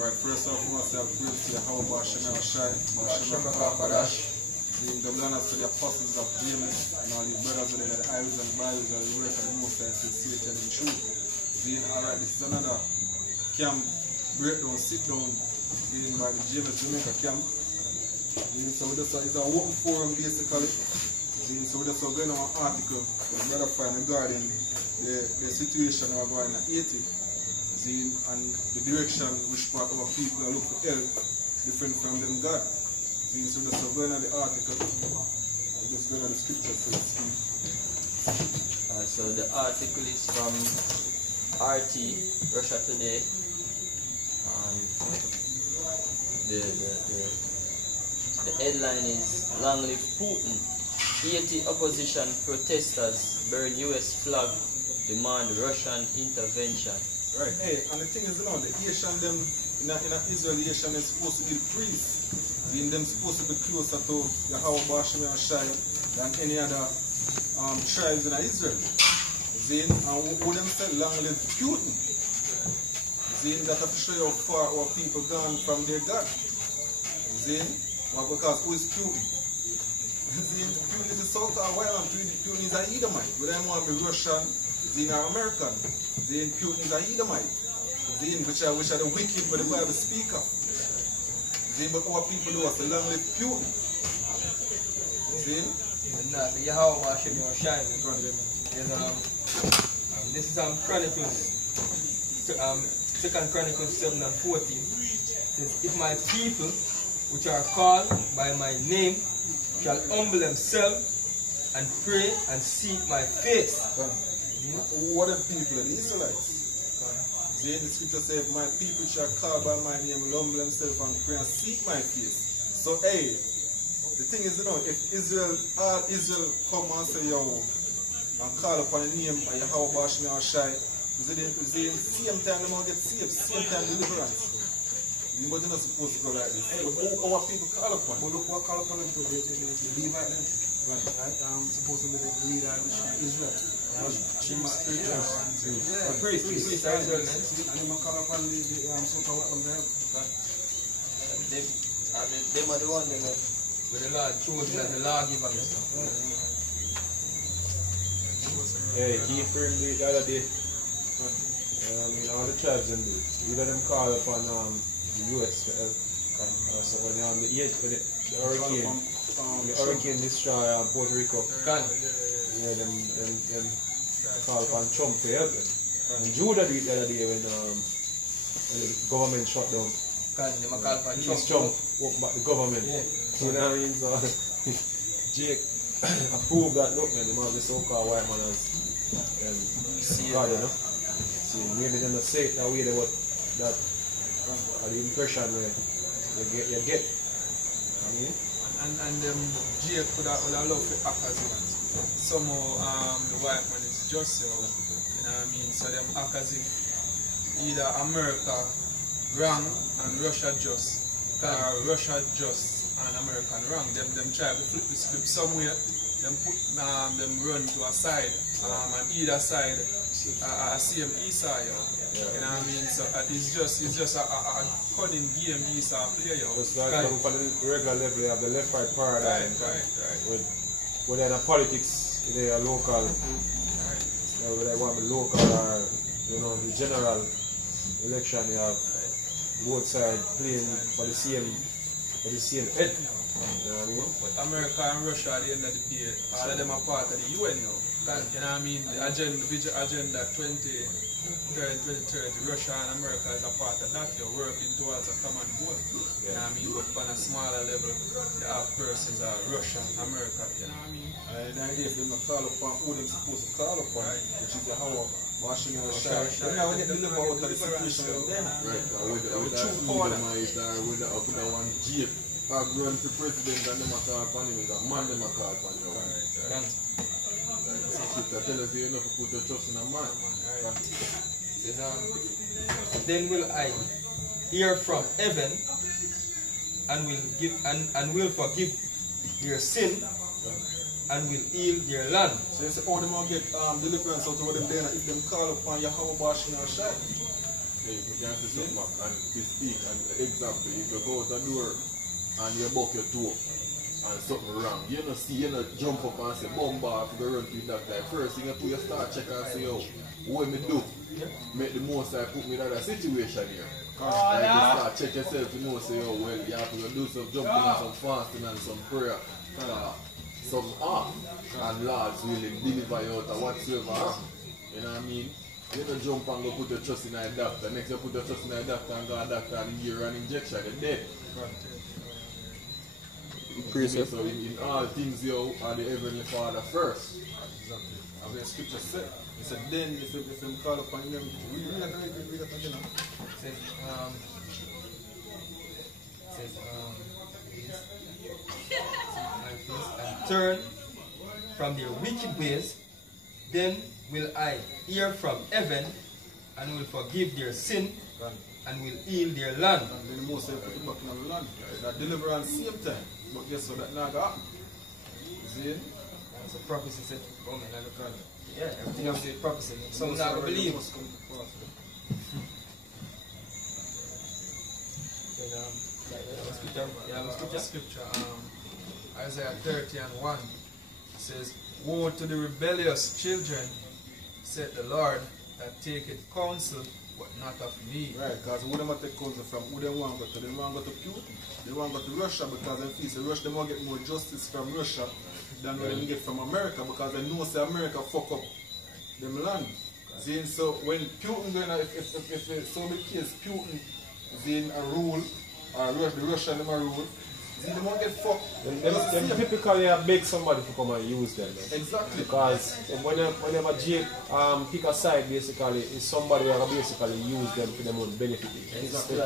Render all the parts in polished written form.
Alright, first off, we must have praise to Yahweh Bashem Shai, Bashem Kapadash. The learners to the apostles of James and all the brothers of the Irish and Bibles and the work of the Most High Sincerity and truth. Alright, this is another camp breakdown, sit down by the James Jamaica camp. So this is a open forum basically. So we're just going on an article with Brother Fine regarding the situation we're going in Haiti and the direction which part of our people are looking for help different from them God. So we're just going on the article. I'm just going on the scripture so to speak. So the article is from RT, Russia Today. The headline is "Long Live Putin. Haiti opposition protesters burn US flag, demand Russian intervention." Right. Hey, and the thing is, the Haitian them in Israel, the Haitian is supposed to be the priests. Them supposed to be closer to Yahweh Bashem Shai than any other tribes in Israel. And who them say long live Putin. That have to show you how far our people gone from their God. Because who is Putin? Putin is a so-called white man. Putin is a Edomite. But I want to be Russian, or American. Putin is a Edomite. Which are the wicked, but the Bible speak of. But our people do us a long live Putin. The Yahweh Hashem Shine. This is Chronicles. 2 Chronicles 7 and 14. It says, "If my people, which are called by my name, shall humble themselves and pray and seek my face." What are people? The Israelites. The scripture says, "My people shall call by my name, will humble themselves and pray and seek my face." So, hey, the thing is, if all Israel come and say, yo, and call upon the name of Yahweh Bashem Shai, the same time they might get saved, same time deliverance. But they're not supposed to go like this. Hey, our people call upon. But look what call upon them to the Levite then. Right? Supposed to be the leader of Israel. Priest Israel, man. And they call upon the super weapons there. They are the one with the Lord chosen as the lawgiver. Yeah, he framed the other day. All the tribes in this. You let them call upon the US for help. So when they're on the edge for the hurricane destroy Puerto Rico. Yeah, them call upon Trump for help. And Judah did the other day when the government shut down. Trump opened back the government. Yeah. You know what I mean? So Jake approved that look, man. The man the so-called white man as God, you know. See, maybe they don't say it that way, that the impression where you get. And Jake could have loved to act as if somehow the white man is just, you know what I mean? So them act as if either America wrong and Russia just, or Russia just and America wrong. Them try to flip the script somewhere. Them put them run to a side, and either side same Esau, you know what I mean? So it's just a cunning game Esau player, yo. Just like from the regular level, you have the left-right paradigm. Right. Whether in the politics, they are local, whether they want to be local or the general election, you have both sides playing for the same head. You know what I mean? But America and Russia at the end of the day, all of them are part of the UN now. You know what I mean? The agenda 2030, Russia and America is a part of that. You're working towards a common goal. You know what I mean? But on a smaller level, the half persons are Russia, America. You know what I mean? The idea is they're not call upon who they're supposed to call upon, which is the Yahweh Bashem Shai. But now we get delivered out of the situation with them. Right, with the Edomite or with the one Jake have run for president and them a call upon him, the man them a call upon him. Scripture tell us you know to put your trust in a man. Then will I hear from heaven and will forgive their sin and will heal their land. So you say, how them get deliverance out of them there if them call upon Yahweh Bashem Shai? Hey, if you can say something back and to speak, and example, if you go out the door and you buck your toe and something wrong, you know see, you know jump up and say, bomba, if you run to that guy. First thing you start check and say, yo, what me do? Make the most I put me in that situation here. Like you start check yourself, you know, say, oh, well, you have to do some jumping and some fasting and some prayer. Some art. And Lord's really deliver you out of whatsoever happen. You know what I mean? You don't jump and go put your trust in a doctor. Next you put your trust in a doctor and go a doctor and give you an injection, you're dead. So in all things you are the Heavenly Father first. Exactly. As the scripture said, he said, then if you call upon them, read that again. Says, like this, and turn from their wicked ways, then will I hear from heaven and will forgive their sin and will heal their land. And then the most put it back in the land. That deliverance same time. But guess what, that not happen. See? That's a prophecy said to come and look at it. Yeah, everything else is prophecy. Some not believe. Scripture, Isaiah 30:1 says, woe to the rebellious children, said the Lord, that taketh counsel, but not of me. Right, because who them take counsel from? Who they want to go to? They want to go to Putin. They want to go to Russia because they feel Russia, they want to get more justice from Russia than what they get from America, because they know say America fuck up them land. See, so when Putin going, if so be case Putin is in a rule, or the Russian them a rule, see, they won't get fucked. Them typically beg somebody to come and use them. Man. Exactly. Because whenever Jake pick a side, basically, it's somebody who will basically use them for their own benefit. Exactly.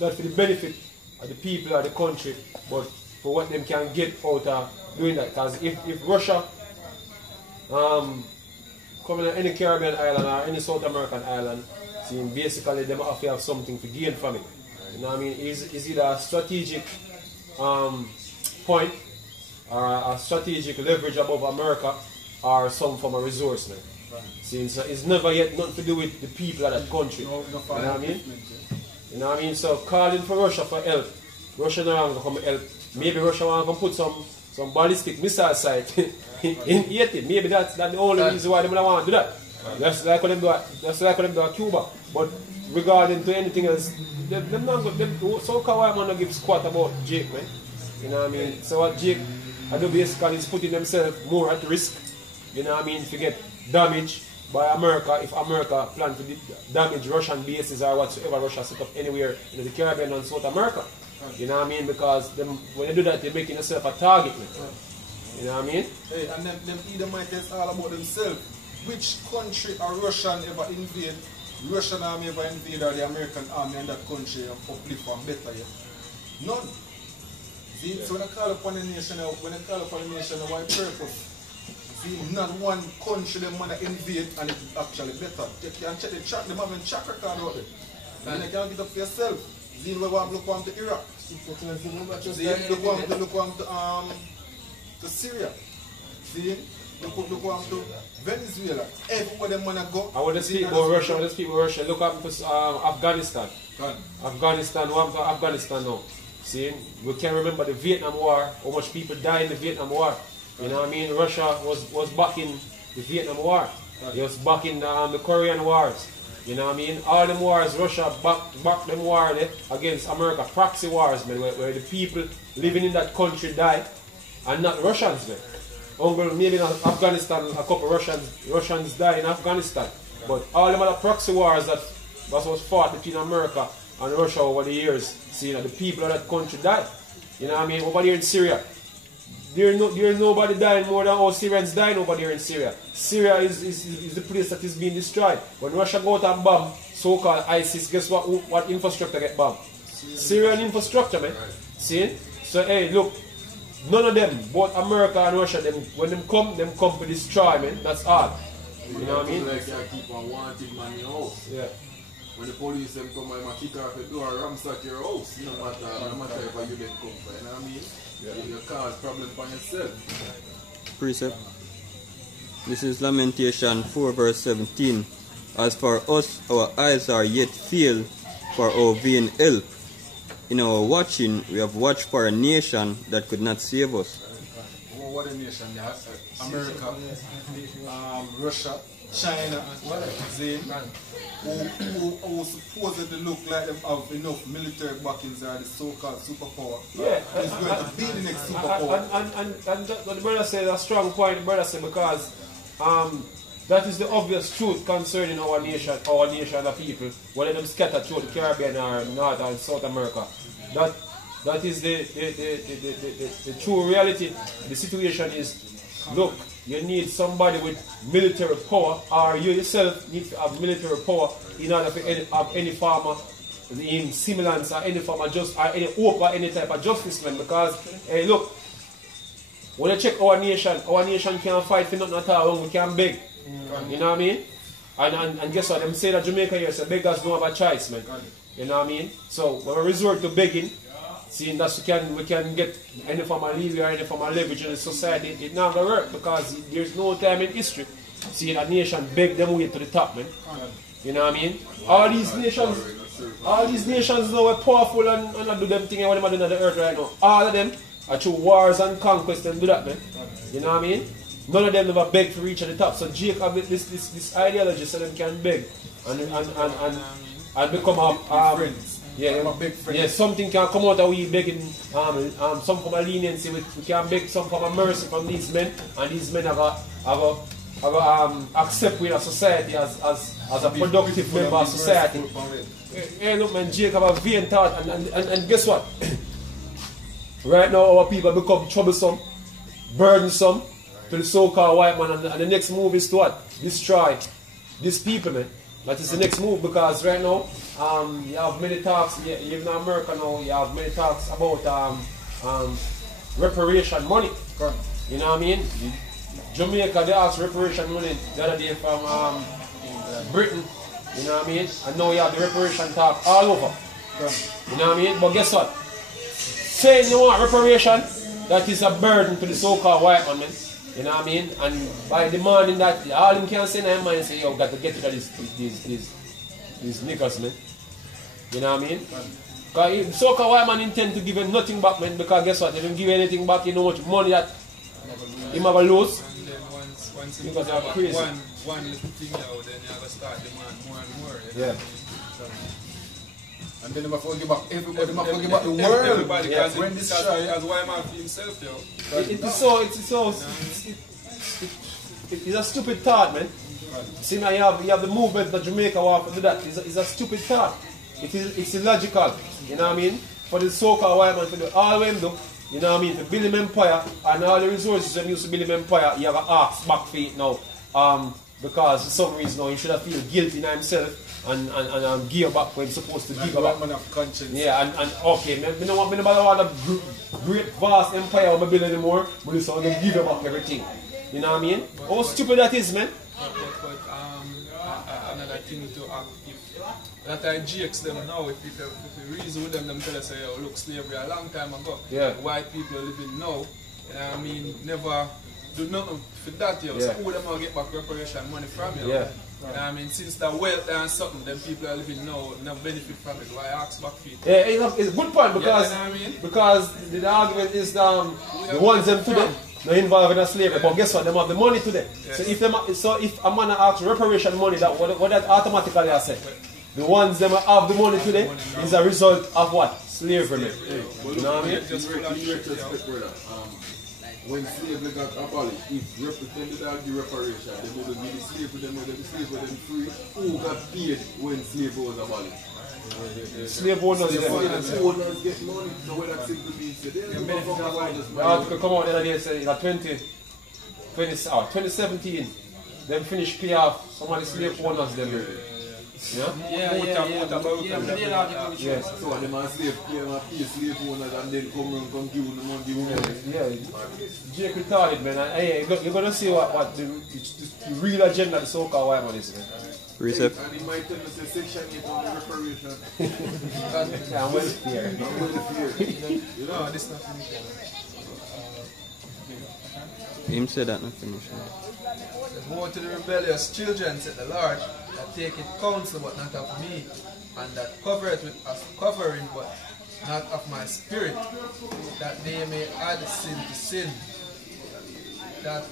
Not for the benefit of the people of the country, but for what them can get out of doing that. Because if Russia come in any Caribbean island or any South American island, see, basically they have to have something to gain from it. You know what I mean? Is either a strategic point or a strategic leverage above America or some form of resource, man. See, so it's never yet nothing to do with the people of that country. You know what I mean? You know what I mean? So calling for Russia for help, Russia don't want to come help. Maybe Russia want to put some ballistic missile site in Haiti. Maybe that's the only reason why they don't want to do that. That's like what them do at Cuba. But regarding to anything else, so-called white man don't give squat about Jake, man. You know what I mean? So what Jake I do basically is putting themselves more at risk, you know what I mean, to get damaged by America if America plan to damage Russian bases or whatsoever Russia set up anywhere in the Caribbean and South America. You know what I mean? Because when they do that, they're making themselves a target, man. You know what I mean? Hey, and them Edomites all about themselves. Which country or Russian ever invade? Russian army ever invade or the American army in that country and uplift and better yet? None. See, so when I call upon a nation, why purpose? See, not one country them want to invade and it's actually better. You can check the track, them having track record out there. And you can get up for yourself. See, we want to look on to Iraq. See, look on to Syria. See, look on to Venezuela. Everywhere them want to go. I want to speak about Russia. I want to speak about Russia. Look up to Afghanistan. Afghanistan, what happened to Afghanistan now? See, we can remember the Vietnam War, how much people died in the Vietnam War. You know what I mean? Russia was backing the Vietnam War. It was backing the Korean Wars. You know what I mean? All them wars, Russia backed them wars against America. Proxy wars, man, where the people living in that country died and not Russians, man. Maybe in Afghanistan, a couple Russians died in Afghanistan. But all them other proxy wars that was fought between America and Russia over the years, see, the people of that country died. You know what I mean? Over here in Syria, there's nobody dying more than all Syrians dying over here in Syria. Syria is the place that is being destroyed. When Russia go out and bomb so-called ISIS, guess what infrastructure get bombed? Syrian infrastructure, man. See? So, hey, look, none of them, both America and Russia, when them come to destroy, man. That's all. You know what I mean? Like you keep on wanting man in your house. Yeah. When the police them come and kick off the door and ransack your house, no matter if you didn't come for, you know what I mean? Yeah. You cause problem for yourself. Precept. This is Lamentation 4 verse 17. As for us, our eyes are yet filled for our vain help. In our watching, we have watched for a nation that could not save us. What a nation, yes. America, Russia, China, Zane, who supposedly look like them have enough military backings are the so-called superpower. Yeah. It's going to be the next superpower. And the brother said a strong point, the brother said, because that is the obvious truth concerning our nation of people, whether them scattered through the Caribbean or North and South America. That is the true reality. The situation is, look, you need somebody with military power, or you yourself need to have military power in order to have any form of in semblance or any form of just or any hope or any type of justice, man. Because hey, look, when you check our nation can't fight for nothing at all. We can beg. You know what I mean? And guess what? Them say that Jamaica here, so beggars don't have a choice, man. You know what I mean? So when we resort to begging, seeing that we can get any form of leeway or any form of leverage in the society, it not gonna work because there's no time in history seeing a nation beg them way to the top, man. You know what I mean? All these nations now are powerful and do them thing what they're doing on the earth right now. All of them are through wars and conquest and do that, man. You know what I mean? None of them never beg to reach at the top. So Jake have this ideology so them can beg and become a yeah, something can come out of we begging some form of leniency. We can beg some form of mercy from these men, and these men have accept we in a society as a productive member of society. Hey, look, man, Jake have a vain thought, and guess what? Right now, our people become troublesome, burdensome to the so-called white man, and the next move is to what? Destroy these people, man. That is the next move, because right now you have many talks, even in America now, you have many talks about reparation money. You know what I mean? Jamaica, they asked reparation money the other day from Britain. You know what I mean? And now you have the reparation talk all over. You know what I mean? But guess what? Saying you want reparation, that is a burden to the so-called white man. You know what I mean? And by demanding that, all him can say in their mind say, yo, got to get rid of these niggas, man. You know what I mean? Because so-called white man intend to give him nothing back, man, because guess what? If he give anything back, you know how much money that he have a lose. And then once you because they are crazy. One little thing now, then you have to start demand more and more. Yeah. And then they must give back everybody, must give back the world. Everybody, Yeah. when this as white man for himself, yo. It's a stupid thought, man. See now you have the movement that Jamaica want to do that. It's a stupid thought. It's illogical. You know what I mean? For the so-called white man to do all them do, you know what I mean, to build him empire and all the resources them used to build him empire, you have an axe back for it now. Because for some reason now he should have feel guilty in himself and give back when he's supposed to give back. Man of conscience. Yeah, and okay, I don't want a great vast empire I'm building anymore, but it's all them give back everything. You know what I mean? How stupid that is, man. But another thing to that I GX them now, if you reason with them tell us, oh, look, slavery a long time ago. Yeah. White people living now, you know what I mean, never do nothing for that, yo. Yeah. So who them will get back reparation money from you? Yeah. You know what I mean, since the wealth and something, them people are living now, never benefit from it. Why ask back for it? Yeah, it's a good point because you know what I mean? because the argument is the ones them today not involved in a slavery, but guess what? Them have the money today. Yes. So if a man asks reparation money, that what that automatically I say? The ones them have the money today is a result of what? Slavery. You know what I mean? When slavery got abolished, if represented argue reparation, they would give the slave for them, the slave for them free. Who got paid when slavery was abolished? Slave owners Slave them. owners get money, so where that simply means today, The article come out the other day say in 2017, them finished pay off some of the slave owners them. Yeah? Yes. So when the man slave pay slave owners and then come give them the money. Yeah, Jake retarded, man. And, you're going to see what the real agenda of the so-called white man is, man. Precept. And he might tell us a section 8 on the reparation. Yeah, I'm well here. You know, This not finished. Him said that not finished. Woe to the rebellious children, said the Lord. that taketh counsel but not of me, and that covereth with a covering but not of my spirit, that they may add sin to sin, that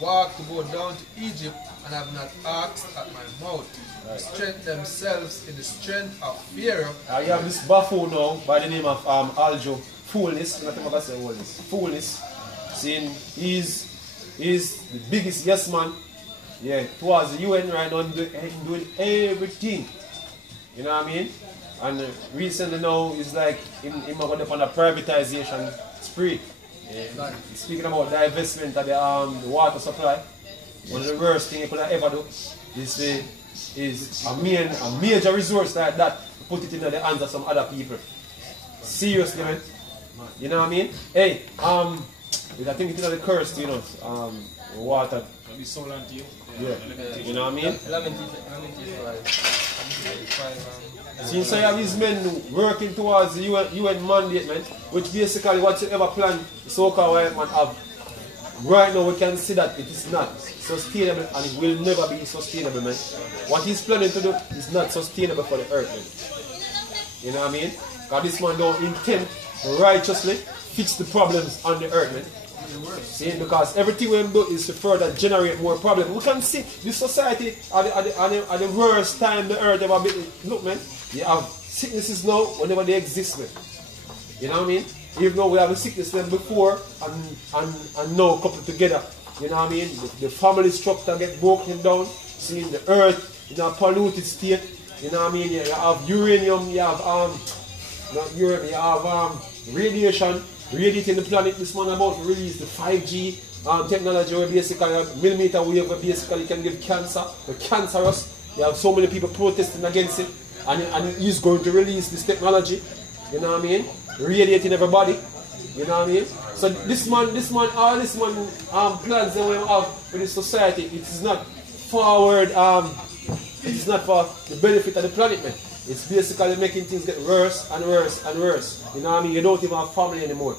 walk to go down to Egypt and have not asked at my mouth, to strengthen themselves in the strength of Pharaoh. You have this buffoon now by the name of Aljo. Foolness, nothing about say foolness. Foolness. Seeing he's the biggest yes man. Yeah, towards the UN right now, doing everything. You know what I mean? And recently now, it's like him going up on a privatization spree. Yeah. Speaking about divestment of the water supply, one of the worst things you could ever do is a major resource like that, put it in the hands of some other people. Seriously, man. You know what I mean? Hey, I think it's another curse, you know, water. It'll be sold on to you. Yeah. You know what I mean? Since I have these men working towards the UN mandate, man, which basically whatsoever plan the so-called white man have, right now we can see that it is not sustainable and it will never be sustainable, man. What he's planning to do is not sustainable for the earth, man. You know what I mean? Because this man don't intend to righteously fix the problems on the earth, man. See, because everything we do is to further generate more problems. We can see this society at the worst time the earth ever been. Look, man, you have sicknesses now whenever they exist, man. You know what I mean? Even though we have a sickness them before and now coupled together. You know what I mean? The family structure get broken down. Seeing the earth in a polluted state. You know what I mean? You have uranium, you have radiation. Radiating the planet. This man about to release the 5G technology where basically a millimeter wave where basically can give cancer, the cancerous. You have so many people protesting against it, and he's going to release this technology. You know what I mean? Radiating everybody. You know what I mean? So this man plans that we have for this society, it is not forward, it is not for the benefit of the planet, man. It's basically making things get worse and worse and worse. You know what I mean? You don't even have family anymore.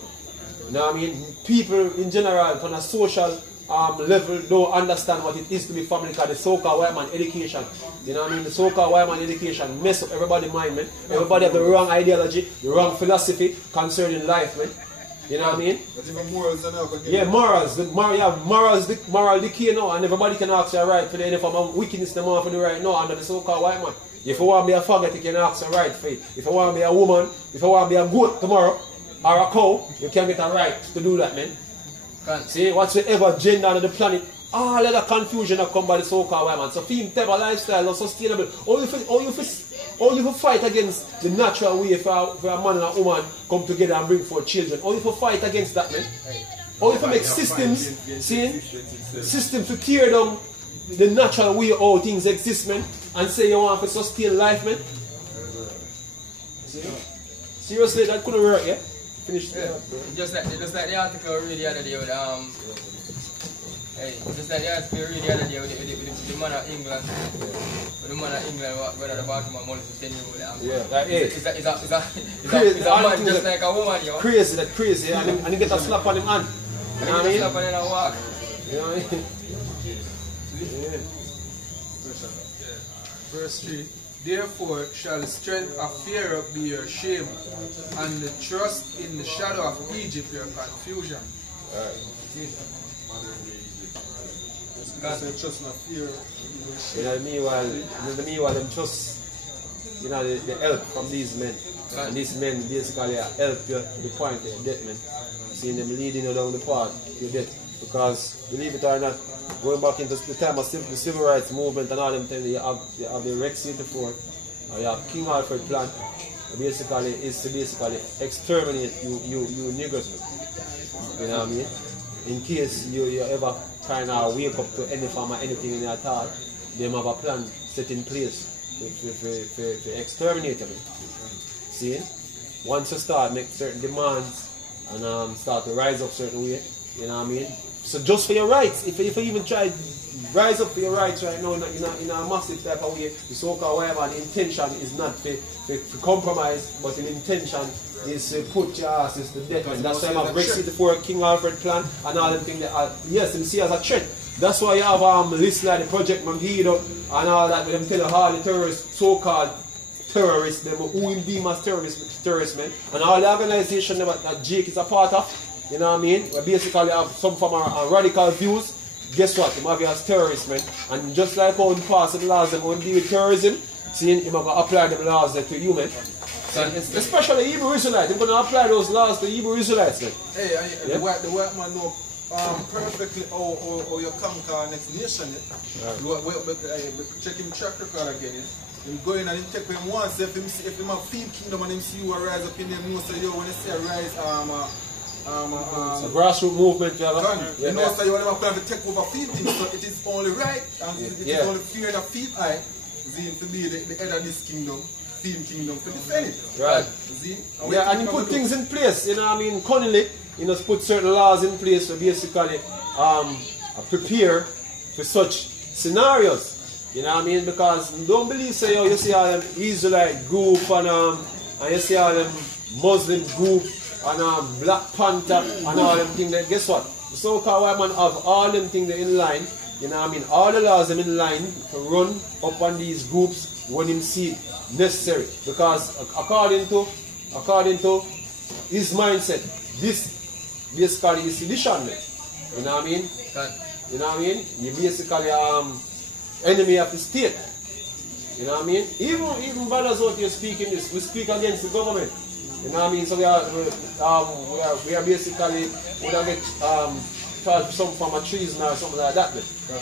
You know what I mean? People in general, on a social level, don't understand what it is to be family because the so-called white man education. You know what I mean? The so-called white man education mess up everybody's mind, man. Everybody have the wrong ideology, the wrong philosophy concerning life, man. You know what I mean? But even morals are now. Yeah, morals. Moral decay now, and everybody can ask you right for any form of wickedness them want for the right now under the so-called white man. If you want to be a faggot, you can ask a right for it. If you want to be a woman, if you want to be a goat tomorrow, or a cow, you can get a right to do that, man. See, whatsoever gender on the planet, all of the confusion that come by the so-called white man. So film type of lifestyle not sustainable. All you fight against the natural way for a man and a woman come together and bring forth children. All you fight against that, man. All you make systems, see, systems to tear down the natural way how things exist, man, and say you want to sustain life, man. Seriously, that couldn't work, yeah? Finish that. Just like the article I read the other day with just like the article I read the other day with the man of England. With the man of England, whether the Baltimore money is 10 years old. Yeah, like, hey. It's a man just like a woman, yo. Crazy, yeah. And he get a slap on him hand. You know what I mean? Slap on him and walk. You know what I mean? Yeah. Verse 3. Therefore shall the strength of Pharaoh be your shame, and the trust in the shadow of Egypt your confusion. God said trust not fear. You know, meanwhile them trust, you know, the help from these men. And these men basically help you to the point of your death, man. Seeing them leading you down the path to your death. Because, believe it or not, going back into the time of the civil rights movement and all them things, you have the Rex 84, or you have King Alfred plan, basically is to basically exterminate you niggers. You know what I mean? In case you ever kind of wake up to any form of anything in your thought, they have a plan set in place to exterminate them. See? Once you start make certain demands and start to rise up certain way, you know what I mean? So just for your rights, if you even try rise up for your rights right now in a massive type of way, the so-called white man intention is not to compromise, but the intention is to put your asses to death. And that's why I'm a Brexit for King Alfred plan and all them things that are, yes, them see as a threat. That's why you have lists like the Project Mangido and all that, where them tell you all the terrorists, so-called terrorists, them who him deem as terrorists, men, and all the organization that Jake is a part of, you know what I mean? We basically have some form of radical views. Guess what? Him have you as terrorists, man. And just like how he pass the laws, them when deal with terrorism, seeing him have to apply them laws there to you, man. Especially Hebrew Israelites, they're going to apply those laws to Hebrew Israelites, man. Hey, the white man know perfectly how you conquer next nation. Check him track record again. Him go in and him take him once. If him have field kingdom and him see you rise up in them, most of you when they say rise, a grassroots movement, you know. You know, so you want to take over field things, so it is only right, and it is only fear that field I, to be the head of this kingdom. Kingdom to defend it. Right. See? Yeah, and you put things in place, you know what I mean? Cunningly, you know, put certain laws in place to basically prepare for such scenarios. You know what I mean? Because don't believe, say, you see all them Israelite group and you see all them Muslim group and Black Panther and all them things. Guess what? The so-called white man have all them things in line. You know what I mean? All the laws them in line to run up on these groups when him see necessary, because according to his mindset, this basically is sedition, man. You know what I mean? You know what I mean? You basically enemy of the state. You know what I mean? Even brothers out here speaking this, we speak against the government. You know what I mean? So we are basically we don't get charged some form of treason or something like that, man. You know?